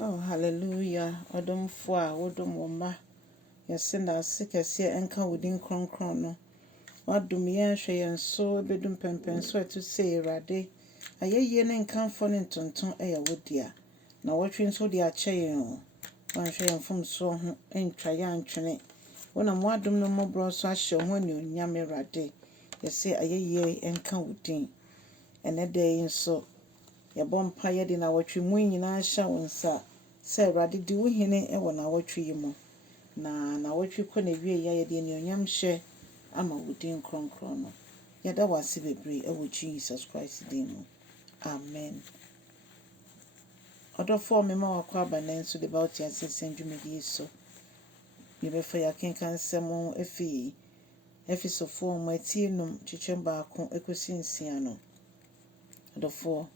Oh, hallelujah. Odom fwa, odom woma. Yasinda asikasi enka within kronkron no. Wadom ye hwe yenso bedum pempenso etu se Awurade. Ayeye ne nkanfo ne ntonton eya wodia. Na wotwe nso de ache yen o. Wanhwe yenfom so ho entwa ya antwene. Wona mwadom no mobro so ahye ho ne onyame Awurade. Yese ayeye enka within. Enede nso yɛbɔ mpa yɛde na wɔtwe mu nyinaa hyɛ wo nsa sɛ Awurade di wo hene wɔ na wɔtwe yi mu na wɔtwe kɔ na wie yɛde ne onyam hyɛ ama wo din kronkron no yɛda wase bebree wɔ Jesus Christ din mu. Amen. Ɔdɔfoɔ mema wakɔ aba na nso de ba wote asese ndwumadi so yɛbɛfa yɛakenka nsɛm efi Epheso mu atie num kyekyem baako ekosi nsia no. Ɔdɔfoɔ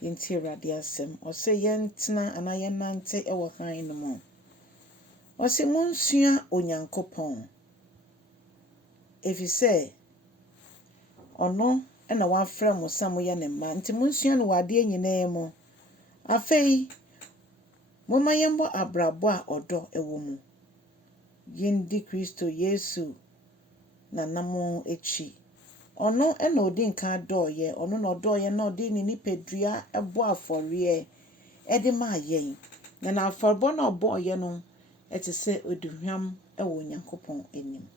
yenti Awurade asɛm ɔsɛ yɛntena ana yɛnnante wɔ han no mu. Ɔsɛ munsua Onyankopɔn efisɛ ɔno na wafrɛ mo sɛ moyɛ ne mma nti munsua no wade nyinaa mu. Afei momma yɛmbɔ abrabɔ a ɔdɔ wɔ mu. Yɛndi Kristo Yesu na namo echi. Ono na odi nka dɔɔyɛ ɔno na ɔdɔɔyɛ na ɔde ne nipadua ɛbɔ afɔreɛ ɛde ma yɛn na afɔrebɔ na ɔbɔɔyɛ no ɛte sɛ oduhwam ɛwɔ Nyankopɔn anim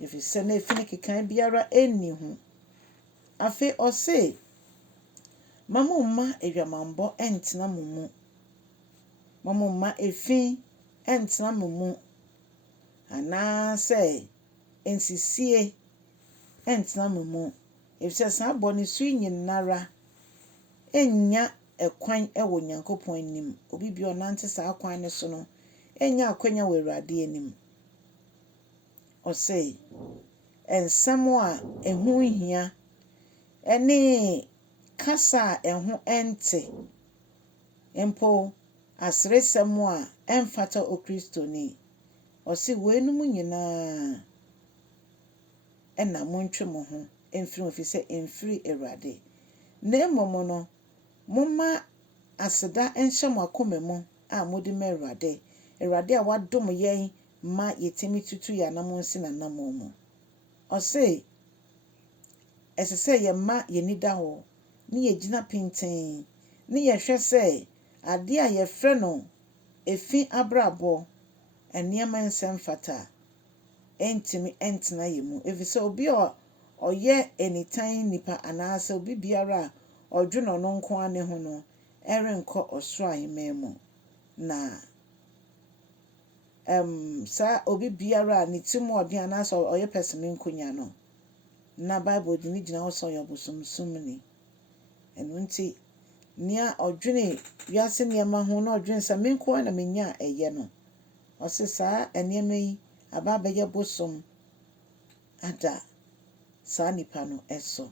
efisɛ na efi ne kekan biara enni ho. Afei ɔse mamomma edwamambɔ entena mo mu, mamomma efi entena mo mu anaasɛ ensisie entena mo mu efisɛ saa bɔne so nyinara enya ekwan wɔ Nyankopɔn anim. Obi bi ɔnante saa kwan ne so no enya akwanya wɔ Awurade anim. Ɔsɛ ensɛm a ehu hia ene kasa a eho ente empo asresɛm a emfata okristoni. Ɔsɛ wenum nyinaa ɛna montwe mo ho emfiri ofisɛ emfiri Awurade. Na mmom no momma aseda enhyɛ mo akoma mu a mode ma Awurade. Awurade a wadom yɛn ma yetimi tutu ya namo nsi na namo mu. Ɔsɛ ɛsɛ yɛma yenida hɔ ne yegyina pinten ne yɛhwɛ sɛ ade a yɛfrɛ no efi abrabɔ enneɛma nsɛm fata entimi entena yemu efisɛ obi a ɔyɛ anytime nipa anaasɛ obi biara a ɔdwe no no nko ane ho no ɛrenkɔ ɔsoro ahemman mu. Na sa obi biara a ne timu ɔden anaasɛ ɔyɛ pesimi nkonya no na Bible de ne gyina hɔ sɛ ɔyɛ bosomsomni. Ɛno nti nea ɔdwene wiase nneɛma ho na ɔdwene sɛ me nko na menya ɛyɛ no ɔsɛ saa nneɛma yi aba bɛyɛ bosom ada saa nipa no ɛso.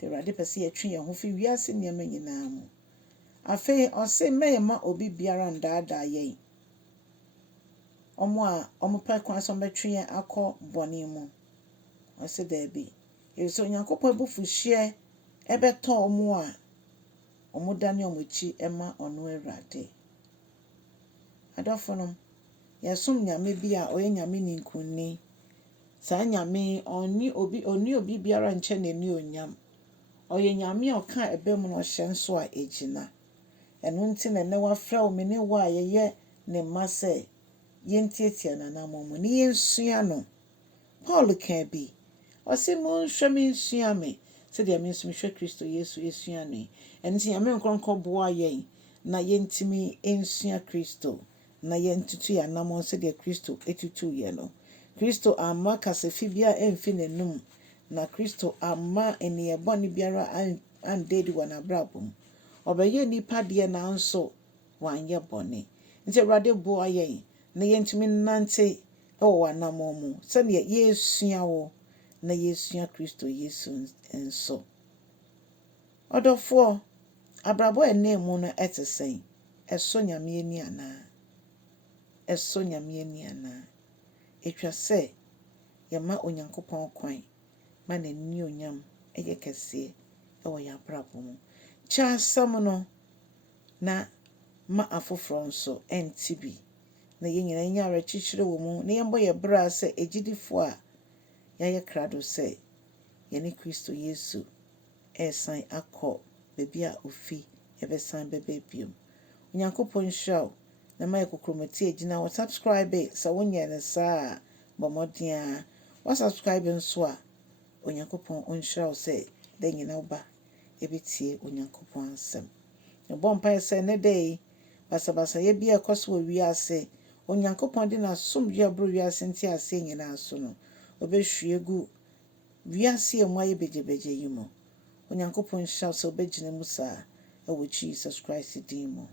Awurade pɛ sɛ yɛtwe yɛn ho fi wiase nneɛma nyinaa mu. Afei ɔsɛ mɛyɛma obi biara ndaadaa yɛn. Ɔmo a ɔmo pɛ kwan sɛ ɔmbɛtwe yɛn akɔ bɔne mu. Ɔsɛ daabi. Efisɛ Onyankopɔn abufuhyeɛ ɛbɛtɔ ɔmo a ɔmo dane ɔmo akyi ɛma ɔno Awurade. Adɔfo no yɛsom nyame bi a ɔyɛ nyame ninkunni. Saa nyame ɔnni obi biara nkyɛ n'ani onyam. Ɔyɛ nyame a ɔka ɛbɛ mu na ɔhyɛ nso a egyina. Ɛno nti na ɛnɛ wafrɛ wo me ne wo a yɛyɛ ne mma sɛ yɛntietia nanamo mu ne yɛnsua no. Paul ka bi ɔsɛ monhwɛ me nsua me sɛdeɛ me nso mehwɛ Kristo Yesu esua no. Ɛno nti nyame nkronkron boa yɛn na yɛntimi ensua Kristo na yɛntutu yanamo sɛdeɛ Kristo etutu yɛ no. Kristo amma kasafi bia emfi n'anum na Kristo amma eniye bɔne biara andedi wɔ n'abrabom. Ɔbɛyɛ nipa deɛ nanso wanyɛ bɔne. Nti Awurade boa yɛn na yɛntimi nante ɛwɔ anamo mu sɛdeɛ yɛsua wo na yɛsua Kristo Yesu nso. Ɔdɔfoɔ abrabɔ ɛnɛ mu no ɛte sɛn ɛso nyame ani ana ɛso nyame ani ana. Etwa sɛ yɛma Onyankopɔn kwan ma n'ani onyam ɛyɛ kɛseɛ ɛwɔ yɛabrabɔ mu. Kyɛ asɛm no na ma afoforo nso enti bi na yenyina nyare chichire wo mu na yembo ye bra se egidifo a ya krado se yene Kristo Yesu esan akọ bebi a ofi ebesan bebebium Onyankopon hwira na ma ekokromati egina wo subscribe sa wonye ne saa bomodia wa subscribe nso a Onyankopon onhwira se da nyina oba ebetie Onyankopon asem no bompa se ne day basa ye bia ekoso wiase Onyankopon de na somdwe abro wiase nti ase nyina so no obehwie gu wiase emu aye bejebeje yimo Onyankopon hwira se obegina mu saa ewo Jesus Christ din mu